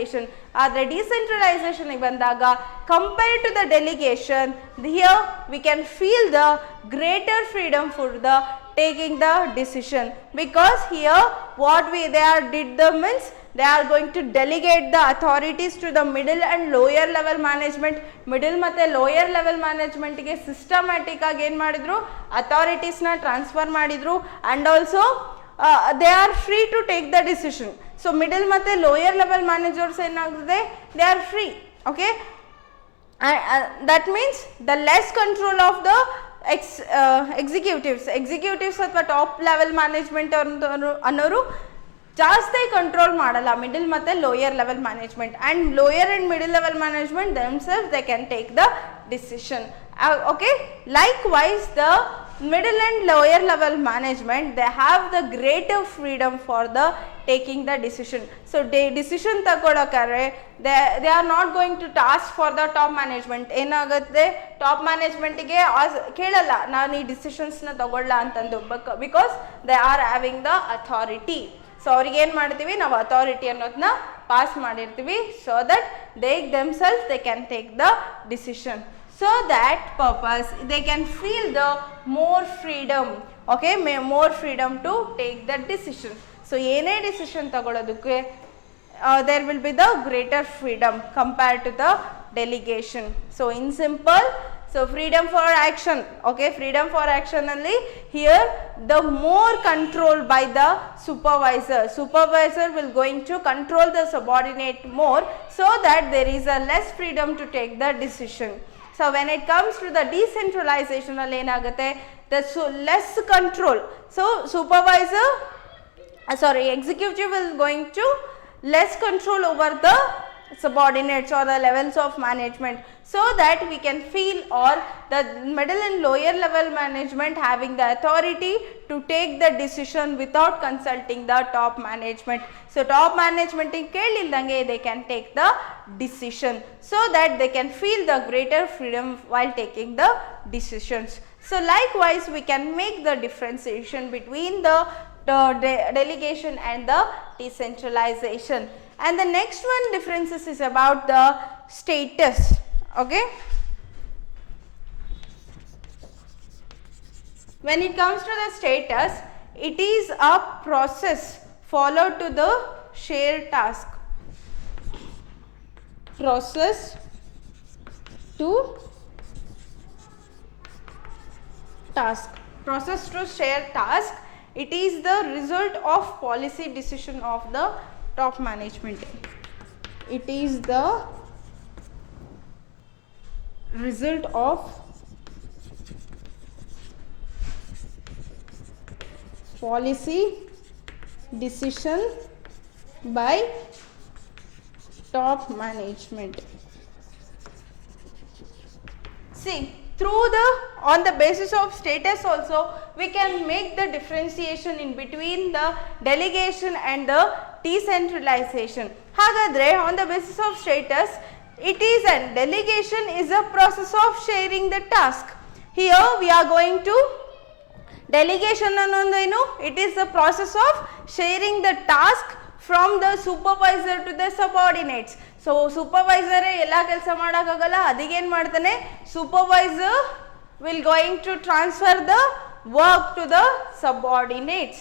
Decentralisation. ಆದರೆ ಡಿಸೆಂಟ್ರಲೈಸೇಷನ್ಗೆ ಬಂದಾಗ compared to the delegation, here we can feel the greater freedom for the taking the decision, because here what they are did the means they are going to delegate the authorities to the middle and lower level management. middle ಮತ್ತೆ lower level management ಗೆ systematic ಆಗಿ ಏನು ಮಾಡಿದ್ರು, authorities ನ transfer ಮಾಡಿದ್ರು, and also they are free to take the decision. so middle ಮತ್ತೆ lower level managers ಏನಾಗುತ್ತೆ, they are free. okay, that means the less control of the executives ಅಥವಾ top level management ಅನ್ನೋರು ಜಾಸ್ತಿ control ಮಾಡಲ್ಲ middle ಮತ್ತು lower level management. And lower and middle level management themselves they can take the decision. Okay, likewise the middle and lower level management, they have the greater freedom for the taking the decision. so decision ತಗೊಳ್ಳೋಕಾರೆ they are not going to task for the top management. ಏನಾಗುತ್ತೆ, top ಮ್ಯಾನೇಜ್ಮೆಂಟಿಗೆ ಕೇಳಲ್ಲ ನಾನು ಈ ಡಿಸಿಷನ್ಸ್ನ ತಗೊಳ್ಳ ಅಂತಂದು, because they are having the authority. So ಅವ್ರಿಗೆ ಏನು ಮಾಡ್ತೀವಿ ನಾವು, authority ಅನ್ನೋದನ್ನ ಪಾಸ್ ಮಾಡಿರ್ತೀವಿ, so that they themselves they can take the decision. so that purpose they can feel the more freedom. okay, more freedom to take the decision. so ಏನೇ decision ತಗೊಳ್ಳೋದಕ್ಕೆ there will be the greater freedom compared to the delegation. so in simple, so freedom for action. okay, freedom for action only here the more control by the supervisor will going to control the subordinate more, so that there is a less freedom to take the decision. so when it comes to the decentralization alli enagutte, the less control. so executive will going to less control over the subordinates or the levels of management, so that we can feel, or the middle and lower level management having the authority to take the decision without consulting the top management. so top management in kelildange they can take the decision, so that they can feel the greater freedom while taking the decisions. so likewise we can make the differentiation between the delegation and the decentralization. and the next one differences is about the status. okay, when it comes to the status, it is a process followed to the shared task. process to share task. it is the result of policy decision of the top management. it is the result of policy decision by top management. see, on the basis of status also we can make the differentiation in between the delegation and the decentralization. hagadre on the basis of status, it is a delegation is a process of sharing the task. here we are going to delegation annondenu, it is the process of sharing the task from the supervisor to the subordinates. so supervisor ella kelsa madakagalla, adige ಏನು ಮಾಡ್ತಾನೆ, supervisor will going to transfer the work to the subordinates.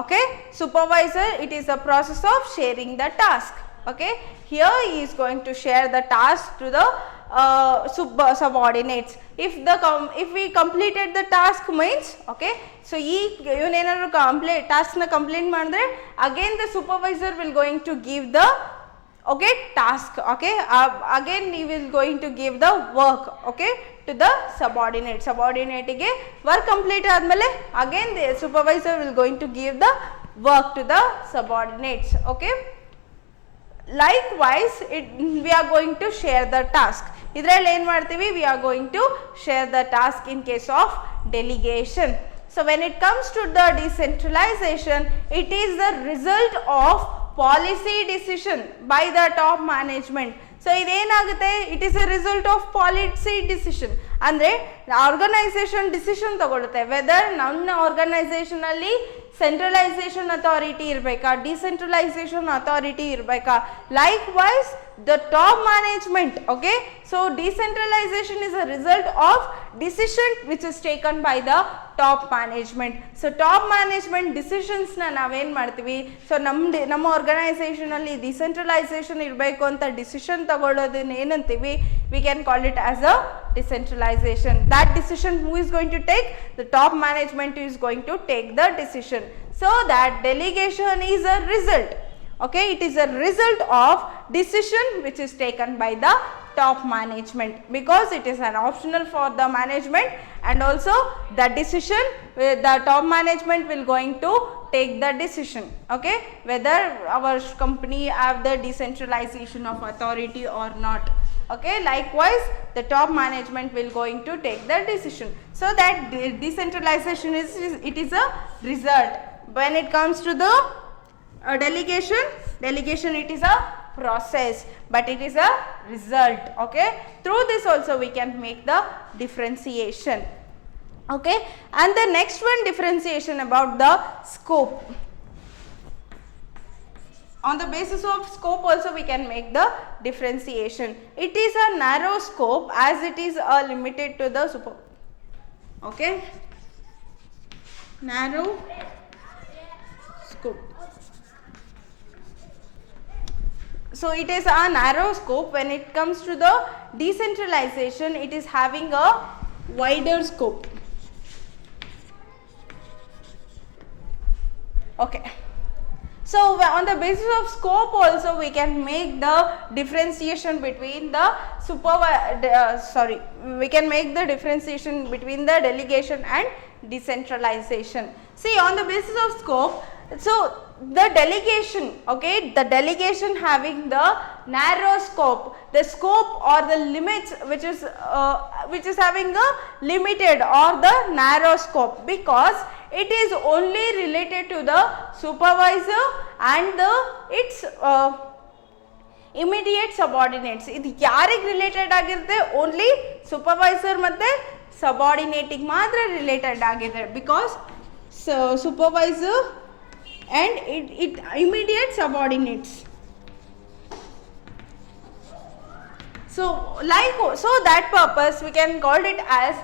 okay, supervisor, it is a process of sharing the task. okay, here he is going to share the task to the subordinates. if we completed the task means, okay, so ಇವನೇನಾದ್ರು task na complete ಮಾಡಿದ್ರೆ again the supervisor will going to give the task. okay, again he will going to give the work, okay, to the subordinate ಗೆ work complete ಆದ್ಮೇಲೆ again the supervisor will going to give the work to the subordinates. okay, likewise we are going to share the task. ಇದರಲ್ಲಿ ಏನು ಮಾಡ್ತೀವಿ, we are going to share the task in case of delegation. so when it comes to the decentralization, it is the result of policy decision by the top management. so ಇದೇನಾಗುತ್ತೆ, it is a result of policy decision. ಅಂದರೆ organisation decision ತಗೊಳುತ್ತೆ whether ನನ್ನ ಆರ್ಗನೈಸೇಷನಲ್ಲಿ centralisation authority ಇರಬೇಕಾ, decentralisation authority ಇರಬೇಕಾ. Likewise the top management, okay, so decentralization is a result of decision which is taken by the top management. So top management decisions na naven martivi, so ನಮ್ಮ organisation ಅಲ್ಲಿ decentralisation ಇರಬೇಕು ಅಂತ decision ತಗೊಳ್ಳೋದನ್ನ ಏನಂತೀವಿ, we can call it as a decentralization. That decision who is going to take, the top management is going to take the decision. So that delegation is a result, okay, it is a result of decision which is taken by the top management, because it is an optional for the management, and also the decision the top management will going to take the decision, okay, whether our company have the decentralization of authority or not, okay. Likewise the top management will going to take the decision. So that decentralization is, it is a result. When it comes to the delegation it is a process, but it is a result, okay. Through this also we can make the differentiation, okay. And the next one, differentiation about the scope. On the basis of scope also we can make the differentiation. It is a narrow scope as it is limited to the super, okay, narrow scope. So it is a narrow scope. When it comes to the decentralization, it is having a wider scope, okay. So on the basis of scope also we can make the differentiation between the we can make the differentiation between the delegation and decentralization. See, on the basis of scope, so the delegation, okay, the delegation having the narrow scope, the scope or the limits which is having a limited or the narrow scope, because it is only related to the supervisor and the its immediate subordinates. ಇದು ಯಾರಿಗೆ related ಆಗಿರುತ್ತೆ, only supervisor ಮತ್ತೆ ಸಬಾರ್ಡಿನೇಟಿಗೆ ಮಾತ್ರ related ಆಗಿದೆ, because supervisor and it immediate subordinates. So that purpose we can call it as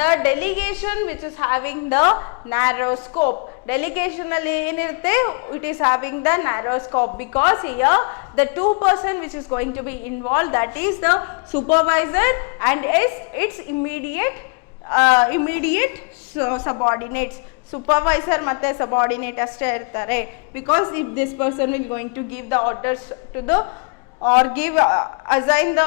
the delegation which is having the narrow scope. Delegation alli enirutte, it is having the narrow scope, because here the two person which is going to be involved, that is the supervisor and its immediate subordinates. Supervisor ಮತ್ತು subordinate ಅಷ್ಟೇ ಇರ್ತಾರೆ, because if this person will going to give the orders to the or give assign the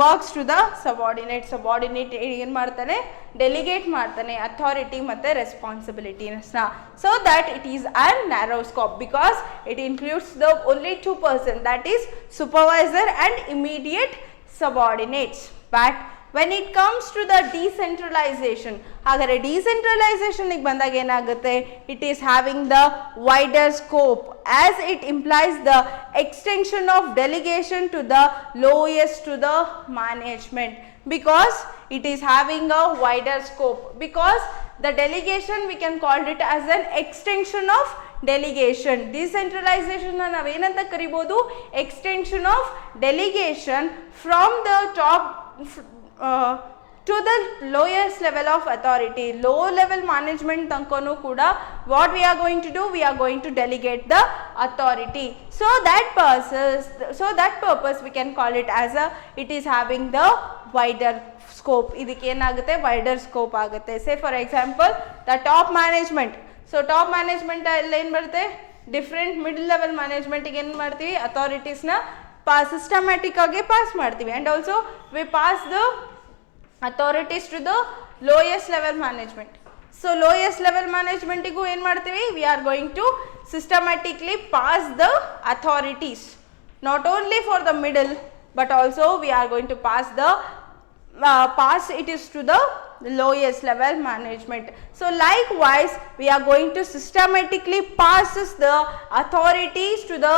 works to the subordinate ಏನು ಮಾಡ್ತಾನೆ, delegate ಮಾಡ್ತಾನೆ authority ಮತ್ತು ರೆಸ್ಪಾನ್ಸಿಬಿಲಿಟೀಸ್ನ. So that it is on narrow scope, because it includes the only two person, that is supervisor and immediate subordinates. But when it comes to the decentralization, ಹಾಗಾದರೆ ಡಿಸೆಂಟ್ರಲೈಸೇಷನ್ಗೆ ಬಂದಾಗ ಏನಾಗುತ್ತೆ, it is having the wider scope as it implies the extension of delegation to the lowest to the management, because it is having a wider scope, because the delegation we can call it as an extension of delegation. Decentralization ನಾವು ಏನಂತ ಕರಿಬೋದು, extension of delegation from the top to the lowest level of authority. Low level management tankonu kuda what we are going to do, we are going to delegate the authority. So that purpose we can call it as it is having the wider scope. ಇದಕ್ಕೆ ಏನಾಗುತ್ತೆ, wider scope ಆಗುತ್ತೆ. Say for example the top management. So top management ಅಲ್ಲಿ ಏನು ಬರುತ್ತೆ, different middle level ಮ್ಯಾನೇಜ್ಮೆಂಟಿಗೆ ಏನು ಮಾಡ್ತೀವಿ, ಅಥಾರಿಟೀಸ್ನ ಸಿಸ್ಟಮ್ಯಾಟಿಕ್ ಆಗಿ ಪಾಸ್ ಮಾಡ್ತೀವಿ, and also we pass the authorities to the lowest level management. So lowest level ಮ್ಯಾನೇಜ್ಮೆಂಟಿಗೂ ಏನು ಮಾಡ್ತೀವಿ, we are going to systematically pass the authorities, not only for the middle but also we are going to pass it is to the lowest level management. So likewise we are going to systematically passes the authorities to the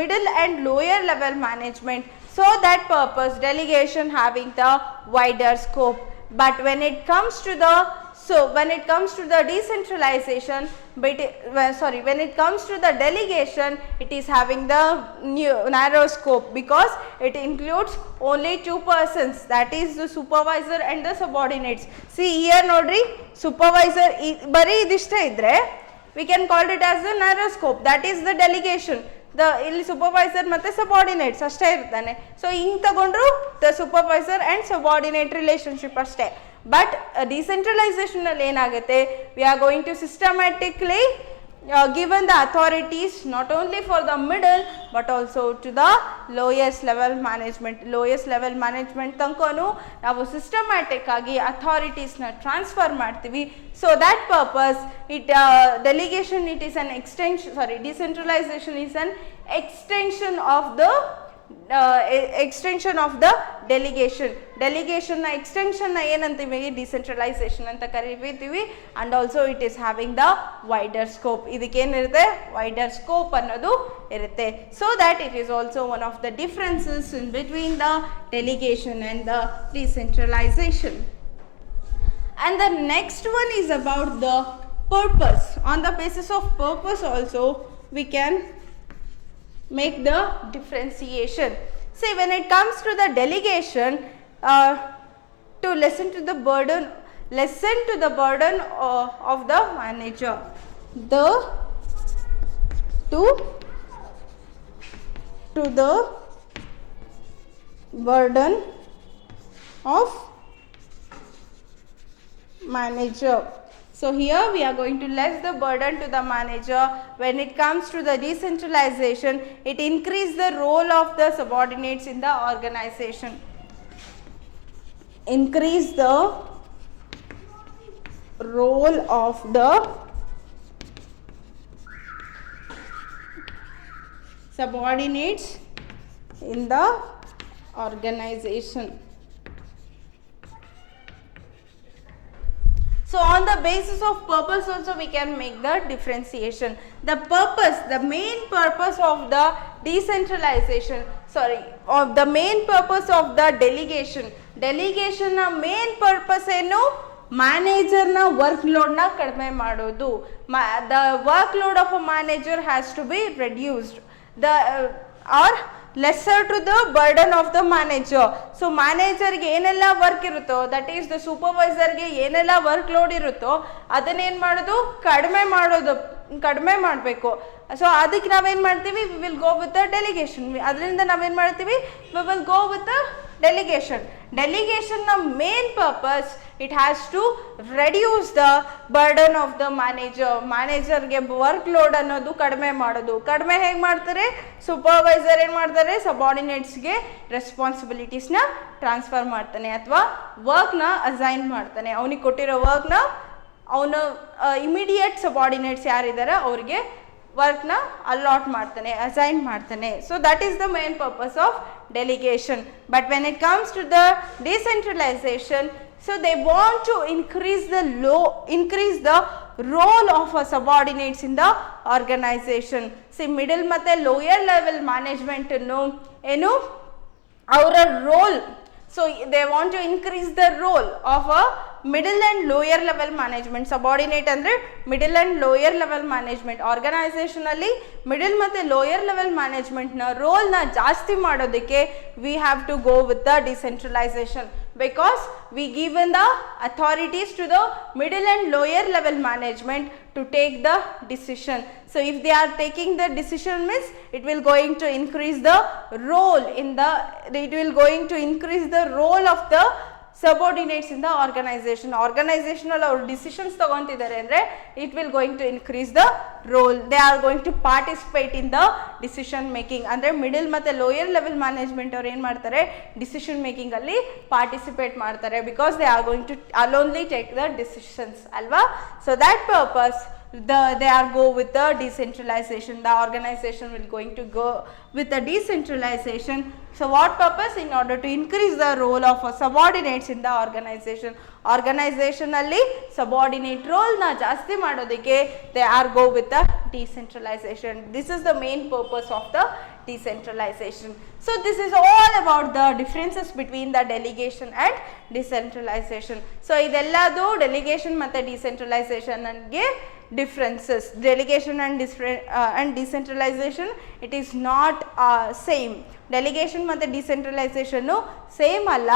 middle and lower level management. So that purpose delegation having the wider scope. But when it comes to the So when it comes to the decentralization, when it comes to the delegation, it is having the narrow scope because it includes only two persons, that is the supervisor and the subordinates. See here nodri, supervisor bari idishte idre we can call it as the narrow scope, that is the delegation. ಇಲ್ಲಿ supervisor ಮತ್ತು subordinates ಅಷ್ಟೇ ಇರ್ತಾನೆ. So ಹಿಂಗೆ ತಗೊಂಡ್ರು the supervisor and subordinate relationship ಅಷ್ಟೇ. But ಡಿಸೆಂಟ್ರಲೈಸೇಷನಲ್ಲಿ ಏನಾಗುತ್ತೆ, we are going to systematically given the authorities not only for the middle but also to the lowest level management ತನಕನೂ ನಾವು ಸಿಸ್ಟಮ್ಯಾಟಿಕ್ ಆಗಿ ಅಥಾರಿಟೀಸ್ನ ಟ್ರಾನ್ಸ್ಫರ್ ಮಾಡ್ತೀವಿ. So that purpose delegation it is an extension, decentralization is an extension of the delegation ನ extension ನ ಏನಂತೀವಿ, decentralisation ಅಂತ ಕರಿತೀವಿ. And also it is having the wider scope, ಇದಕ್ಕೇನಿರುತ್ತೆ ವೈಡರ್ ಸ್ಕೋಪ್ ಅನ್ನೋದು ಇರುತ್ತೆ. So that it is also one of the differences in between the delegation and the decentralisation. And the next one is about the purpose. On the basis of purpose also we can make the differentiation. See, when it comes to the delegation, to lessen to the burden of the manager, to the burden of manager. So here we are going to less the burden to the manager. When it comes to the decentralization, it increase the role of the subordinates in the organization. Increase the role of the subordinates in the organization. So on the basis of purpose also we can make the differentiation. The main purpose of the decentralization, main purpose of the delegation ನ main purpose ಏನು, manager ನ work load ನ ಕಡಿಮೆ ಮಾಡೋದು. The workload of a manager has to be reduced, or lesser to the burden of the manager. So ಮ್ಯಾನೇಜರ್ಗೆ ಏನೆಲ್ಲ work ಇರುತ್ತೋ, that is the ಸೂಪರ್ವೈಸರ್ಗೆ ಏನೆಲ್ಲ work load ಇರುತ್ತೋ ಅದನ್ನೇನು ಮಾಡೋದು, ಕಡಿಮೆ ಮಾಡಬೇಕು. ಸೊ ಅದಕ್ಕೆ ನಾವೇನು ಮಾಡ್ತೀವಿ, we will go with the delegation. ಅದರಿಂದ ನಾವೇನು ಮಾಡ್ತೀವಿ, we will go with the delegation. ಡೆಲಿಗೇಷನ್ನ main purpose, it has to reduce the burden of the ಮ್ಯಾನೇಜರ್ಗೆ ವರ್ಕ್ ಲೋಡ್ ಅನ್ನೋದು ಕಡಿಮೆ ಮಾಡೋದು. ಕಡಿಮೆ ಹೇಗೆ ಮಾಡ್ತಾರೆ, ಸೂಪರ್ವೈಸರ್ ಏನು ಮಾಡ್ತಾರೆ, ಸಬಾರ್ಡಿನೇಟ್ಸ್ಗೆ ರೆಸ್ಪಾನ್ಸಿಬಿಲಿಟೀಸ್ನ ಟ್ರಾನ್ಸ್ಫರ್ ಮಾಡ್ತಾನೆ ಅಥವಾ ವರ್ಕ್ನ ಅಸೈನ್ ಮಾಡ್ತಾನೆ. ಅವನಿಗೆ ಕೊಟ್ಟಿರೋ ವರ್ಕ್ನ ಅವನು ಇಮಿಡಿಯೇಟ್ ಸಬಾರ್ಡಿನೇಟ್ಸ್ ಯಾರಿದ್ದಾರೆ ಅವ್ರಿಗೆ ವರ್ಕ್ನ ಅಲಾಟ್ ಮಾಡ್ತಾನೆ, ಅಸೈನ್ ಮಾಡ್ತಾನೆ. So that is the main purpose of delegation. But when it comes to the decentralization, so they want to increase the role of subordinates in the organization. See, middle ಮತ್ತೆ lower level management ಏನು ಅವರ roll, so they want to increase the role of a middle and lower level management. subordinate ಅಂದ್ರೆ middle and lower level management. Organisation ಅಲ್ಲಿ middle ಮತ್ತೆ lower level management ನ role ನ ಜಾಸ್ತಿ ಮಾಡೋದಕ್ಕೆ we have to go with the decentralization, because we given the authorities to the middle and lower level management to take the decision. So if they are taking the decision means it will going to increase the role of the subordinates in the organization. Organizational or decisions ತಗೊಂತಿದ್ದಾರೆ ಅಂದ್ರೆ it will going to increase the role. They are going to participate in the decision making. ಅಂದ್ರೆ middle ಮತ್ತೆ lower level management ಅವ್ರು ಏನು ಮಾಡ್ತಾರೆ, decision making ಅಲ್ಲಿ participate ಮಾಡ್ತಾರೆ, because they are going to alonely take the decisions ಅಲ್ವಾ. So that purpose they are go with the decentralization. The organization will going to go with the decentralization. So what purpose? In order to increase the role of subordinates in the organization. Organization alli subordinate role na ಜಾಸ್ತಿ ಮಾಡೋದಕ್ಕೆ they are go with the decentralization. This is the main purpose of the decentralization. So this is all about the differences between the delegation and decentralization. So ಇದೆಲ್ಲದು delegation ಮತ್ತು decentralization ಗೆ differences. Delegation and decentralization, it is not same. Delegation ಮತ್ತು decentralization same ಅಲ್ಲ,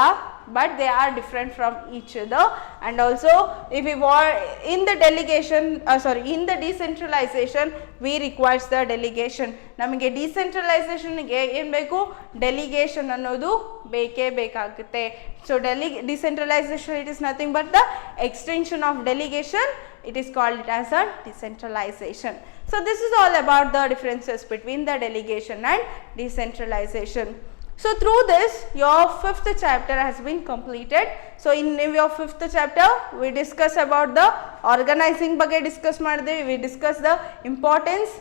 but they are different from each other. And also if we want in the delegation in the decentralization we requires the delegation. ನಮಗೆ decentralization ಗೆ ಏನು ಬೇಕು, delegation ಅನ್ನೋದು ಬೇಕೇ ಬೇಕಾಗುತ್ತೆ. So decentralization, it is nothing but the extension of delegation. It is called it as a decentralization. So this is all about the differences between the delegation and decentralization. So through this your 5th chapter has been completed. So in your 5th chapter we discuss about the organizing ಬಗ್ಗೆ discuss ಮಾಡಿದ್ವಿ. We discuss the importance,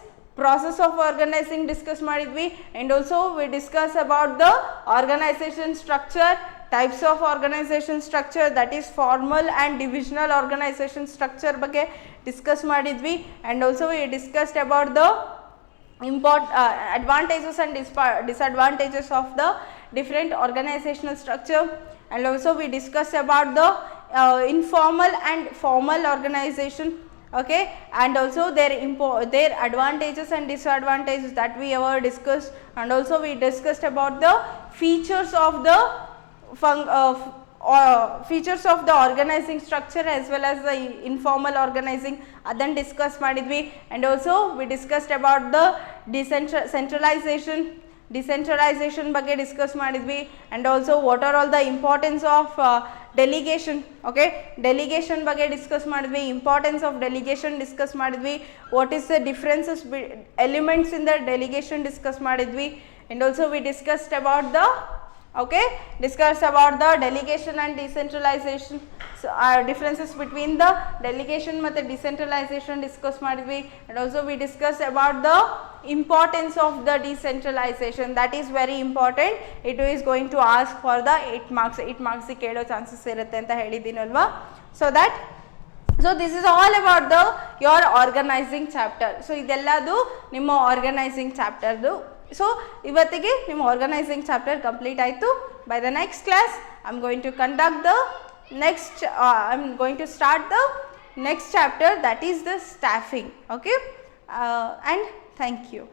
process of organizing discuss ಮಾಡಿದ್ವಿ, and also we discuss about the organization structure, types of organization structure, that is formal and divisional organization structure ಬಗ್ಗೆ discuss ಮಾಡಿದ್ವಿ, and also we discussed about the advantages and disadvantages of the different organizational structure, and also we discussed about the informal and formal organization, okay, and also their advantages and disadvantages that we ever discussed, and also we discussed about the features of the features of the organizing structure as well as the informal organizing ಅದನ್ನು discuss ಮಾಡಿದ್ವಿ, and also we discussed about the decentralization ಬಗ್ಗೆ discuss ಮಾಡಿದ್ವಿ, and also what are all the importance of delegation, okay, delegation ಬಗ್ಗೆ discuss ಮಾಡಿದ್ವಿ, importance of delegation discuss ಮಾಡಿದ್ವಿ, what is the differences elements in the delegation discuss ಮಾಡಿದ್ವಿ, and also we discussed about the delegation and decentralization. So differences between the delegation ಮತ್ತು decentralization discuss ಮಾಡಿದ್ವಿ, and also we discussed about the importance of the decentralization. That is very important. It is going to ask for the 8 marks ಕೇಳೋ chances ಇರುತ್ತೆ ಅಂತ ಹೇಳಿದ್ದೀನಲ್ವಾ. So this is all about your organizing chapter. So ಇದೆಲ್ಲದು ನಿಮ್ಮ organizing chapterದು. So ಇವತ್ತಿಗೆ ನಿಮ್ಮ organising chapter complete ಆಯಿತು. By the next class I am going to conduct the next I am going to start the next chapter, that is the staffing, okay, and thank you.